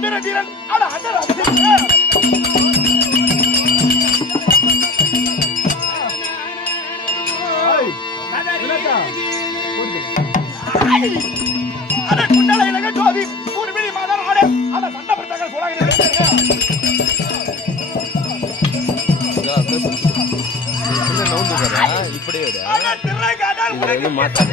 வீரன் அட அடடா அட குண்டல இலங்க ஜோதி ஒரு விழி மாதர் ஆட அட சண்ட பிரதங்கள் சொல்றாங்க என்ன நவுந்து வரா இப்படியே விடு அட திரை காதல் இது மாட்டாத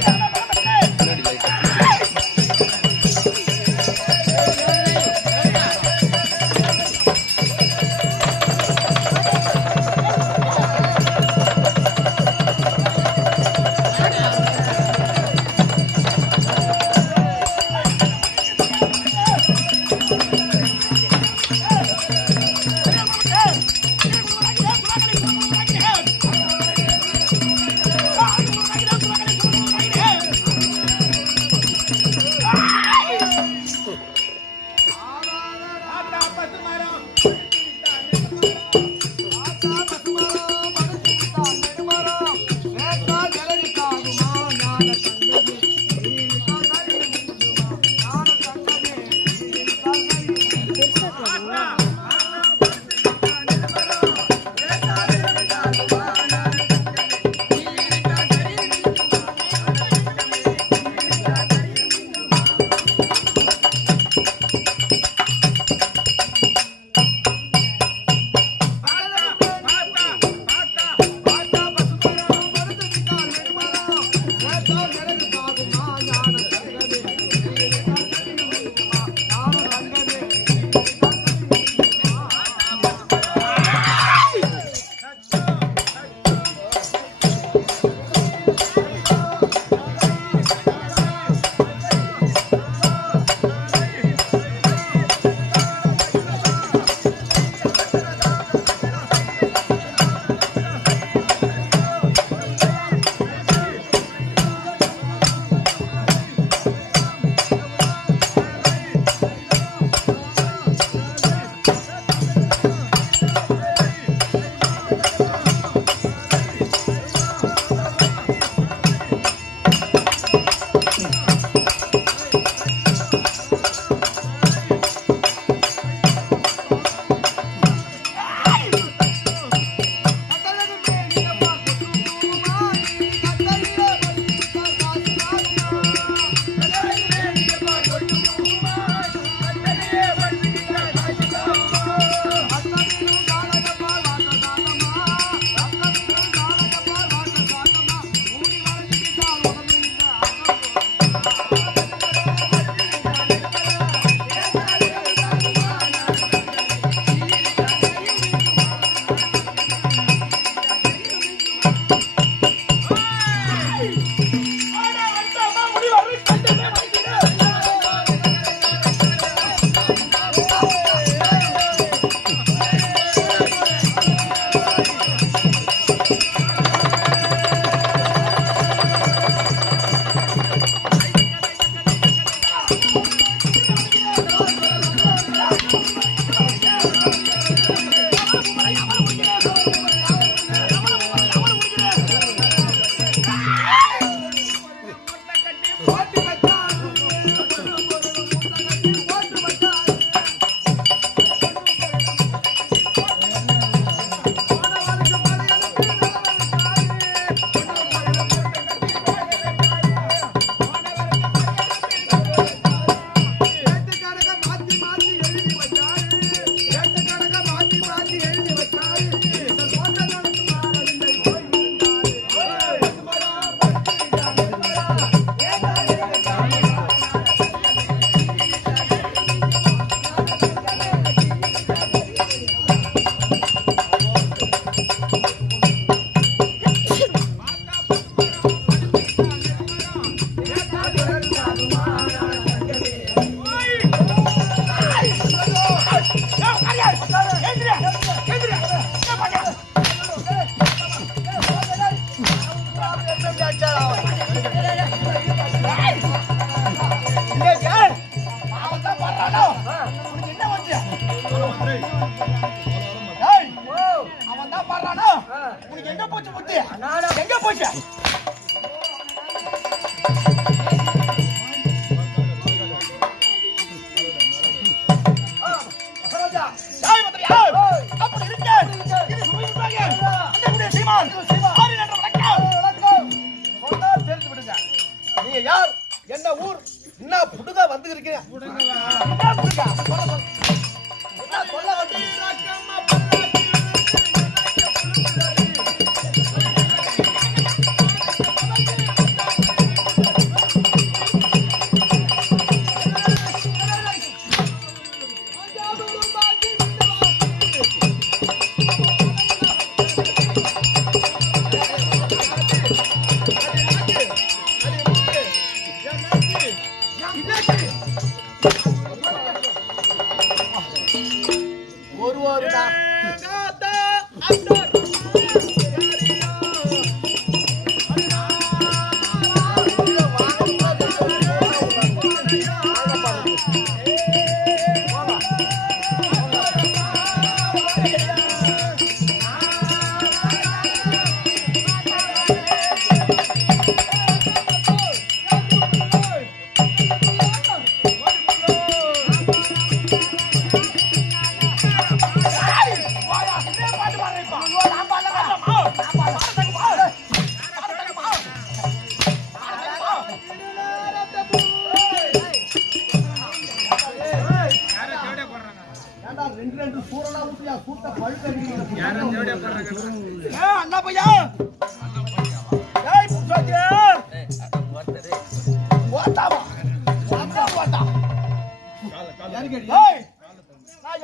வந்து இருக்கேன்.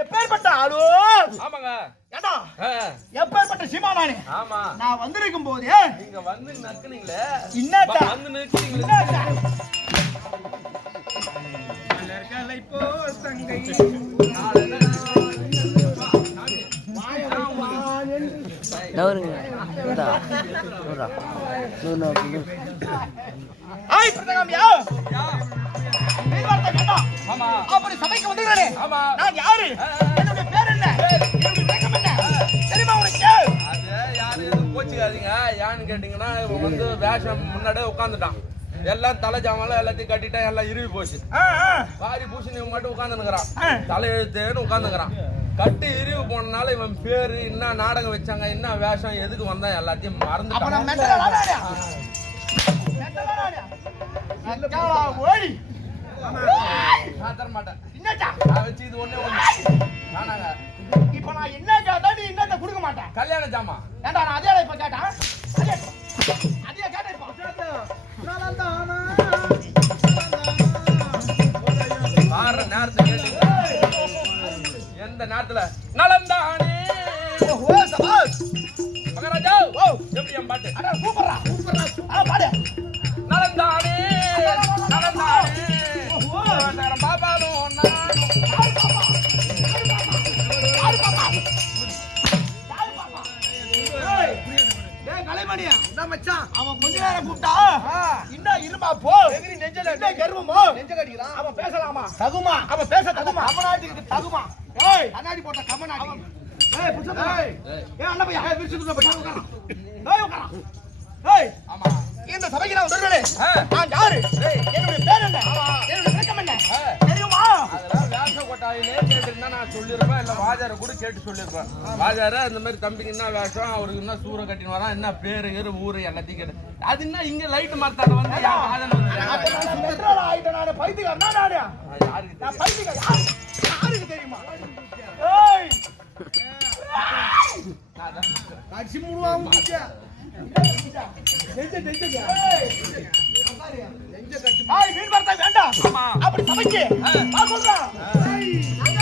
எப்பேற்பட்ட ஆளு ஆமாங்க ஏண்டா ஆ, எப்பேற்பட்ட சீமா நானே ஆமா நான் வந்திருக்கும் போது நீங்க வந்து நக்குனீங்களே இன்னட்டா வந்து நிறுத்தீங்களே ஆய் பிரதகாமியா நீ வார்த்தை கேட்டா ஆமா அப்படி சபைக்கு வந்திருக்கே ஆமா நான் யாரு என்னுடைய பேர் என்ன என்னுடைய வேகம் என்ன தெரியுமா உனக்கு அது யாரு எதுவும் கோச்சிக்காதீங்க ஏன்னு கேட்டீங்கன்னா இவன் வந்து வேஷம் முன்னாடியே உட்காந்துட்டான் எல்லாம் தலை ஜாமான் எல்லாத்தையும் கட்டிட்டா எல்லாம் இருவி போச்சு வாரி பூசி நீ மட்டும் உட்காந்துக்கிறான் தலை எழுத்தேன்னு உட்காந்துக்கிறான் கட்டி இருவி போனனால இவன் பேரு என்ன நாடகம் வச்சாங்க என்ன வேஷம் எதுக்கு வந்தான் எல்லாத்தையும் அப்ப நான் மறந்துட்டான் மெண்டலா நானே மெண்டலா நானே அக்காளா ஓடி நான் தர மாட்டேன் என்னடா நான் வச்சு இது ஒண்ணே ஒண்ணு நானாங்க இப்ப நான் என்ன கேட்டா நீ என்னத்த கொடுக்க மாட்டேன் கல்யாண ஜாமா ஏண்டா நான் அதே இப்ப கேட்டா அதே கேட்டேன் இப்ப பாரு நேரத்தை கேட்டீங்க எந்த நேரத்துல நலந்தானே ஓ சபாஸ் மகாராஜா ஓ எப்படி என் பாட்டு அட சூப்பரா பாடு நலந்தானே நலந்தானே நரம் பாபாலும் நானும் கலைமணியா மச்சான் அவன் கொஞ்ச நேரம் கூப்பிட்டா இன்னும் இருமா போ நெஞ்சல கர்வமோ நெஞ்ச கடிக்கிறான் அவன் பேசலாமா தகுமா அவன் பேச தகுமா கமநாட்டிக்கு தகுமா ஏய் கண்ணாடி போட்ட கமநாட்டி ஏய் புடிச்சா ஏய் அண்ணா பையா விரிச்சுக்குள்ள போய் உட்கார ஏய் உட்கார ஏய் ஆமா இந்த சபைக்கு நான் வந்திருக்கேன் நான் யாரு என்னுடைய பேர் என்ன என்னுடைய விளக்கம் என்ன தெரியுமா அதெல்லாம் வேஷ கொட்டாயிலே கேட்டிருந்தா நான் சொல்லிருப்பேன் இல்ல வாஜார கூட கேட்டு சொல்லிருப்பேன் வாஜார இந்த மாதிரி தம்பிக்கு என்ன வேஷம் அவருக்கு என்ன சூற கட்டின்னு வரான் என்ன பேரு ஏறு ஊரு எல்லாத்தையும் கேட்டு அது என்ன இங்க லைட் மாத்தாட வந்து வாஜன் அப்ப நான் மெட்ரோல ஆயிட்டேன் நான் பைத்தியக்காரன் நான் யாருக்கு நான் பைத்தியக்காரன் யாருக்கு தெரியுமா ஏய் காட்சி முழுவா முடிச்ச மீன் பார்த்தா வேண்டாம் அப்படி சமைக்கு நான் சொல்றேன்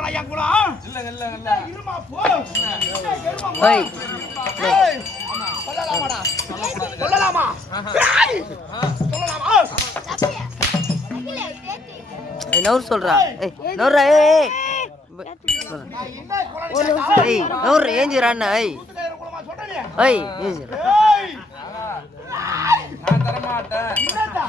சொல்லலாமாடா என் குலம் இல்லங்க இல்லங்க இருமா போ எருமமா ஏய் ஏய் சொல்லலாமாடா சொல்லலாமா ஏய் சொல்லலாமா ஏய் நவுர் சொல்றா ஏய் நவுரா ஏய் நான் என்ன குலம் ஏய் நவுர் ஏஞ்சிரான்னா ஏய் கூத்துக்கார குலமா சொல்றேனே ஏய் ஏஞ்சிரா ஏய் நான் தர மாட்டேன் என்னடா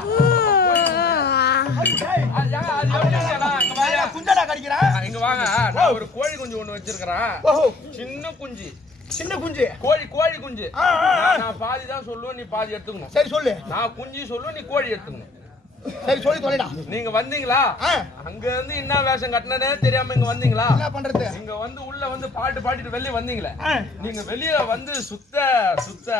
ஏய் அது எப்படிங்களா இங்க வாயா குஞ்சடா கடிக்கிறான் இங்க வாங்க நான் ஒரு கோழி குஞ்சு ஒண்ணு வச்சிருக்கேன் ஓஹோ சின்ன குஞ்சு சின்ன குஞ்சு கோழி குஞ்சு ஆ, ஆ, ஆ. நான் பாதி தான் சொல்லுவேன் நீ பாதி எடுத்துக்கணும் சரி சொல்லு நான் குஞ்சு சொல்லுவேன் நீ கோழி எடுத்துக்கணும் சரி சொல்லி தொலைடா நீங்க வந்தீங்களா ஆ அங்க இருந்து என்ன வேஷம் கட்டினதே தெரியாம இங்க வந்தீங்களா என்ன பண்றது நீங்க வந்து உள்ள வந்து பாட்டு பாடிட்டு வெளிய வந்தீங்களே ஆ. நீங்க வெளிய வந்து சுத்த சுத்த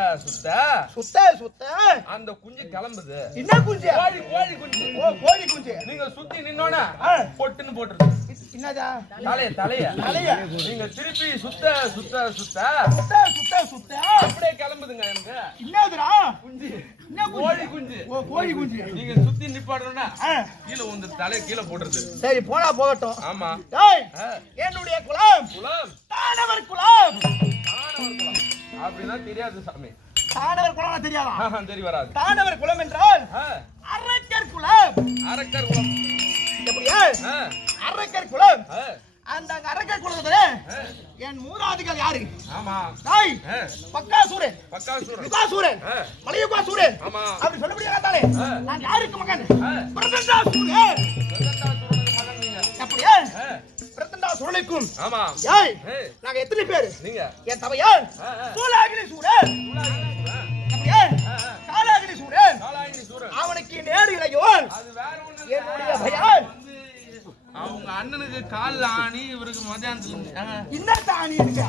சுத்த அந்த குஞ்சு கிளம்புது என்ன குஞ்சு கோழி குஞ்சு ஓ கோழி குஞ்சு நீங்க சுத்தி நின்னோட ஆ. பொட்டுன்னு போட்டுருது என்னதா தலைய தலைய நீங்க திருப்பி சுத்த சுத்த சுத்த சுத்த அப்படியே கிளம்புதுங்க எனக்கு என்னதுடா குஞ்சு என்ன கோழி குஞ்சு ஓ கோழி குஞ்சு நீங்க சுத்தி நிப்பாடணும்னா ஆ. கீழே வந்து தலைய கீழே போட்டுருது சரி போனா போகட்டும் ஆமா ஏய் ஆ. என்னுடைய குலம் குலம் தானவர் குலம் தானவர் குலம் அப்படின்னா தெரியாது சாமி தானவர் குலம் தெரியாதா தெரிய வராது தானவர் குலம் என்றால் ஆ. அரக்கர் குலம் அரக்கர் குலம் எப்படியா ஆ. அரக்கர் குலம் ஆ. அந்த அரக்கர் குலத்துல என் மூதாதிகள் யாரு ஆமா தாய் ஆ. பக்காசூரன் பக்காசூரன் யுகாசூரன் ஆ. மலையுகாசூரன் ஆமா அப்படி சொல்ல முடியாதா தானே ஆ. நான் யாருக்கு மகன் ஆ. பிரதண்டாசூரன் பிரதண்டாசுரனுக்கு மகன் நீங்க அப்படியா ஆ. பிரதண்டாசூரனுக்கும் ஆமா ஏய் ஏய். நாங்க எத்தனை பேர் நீங்க என் தவையார் ஆ, ஆ. சூலாகினி சூரன் அப்படியா காலாகினி சூரன் காலாயினி சூரன் அவனுக்கு நேரு இளையோன் அது வேற ஒண்ணு என்னுடைய பையன் அவங்க அண்ணனுக்கு கால் ஆணி இவருக்கு மதியானத்துல இன்னத்த ஆணி இருக்க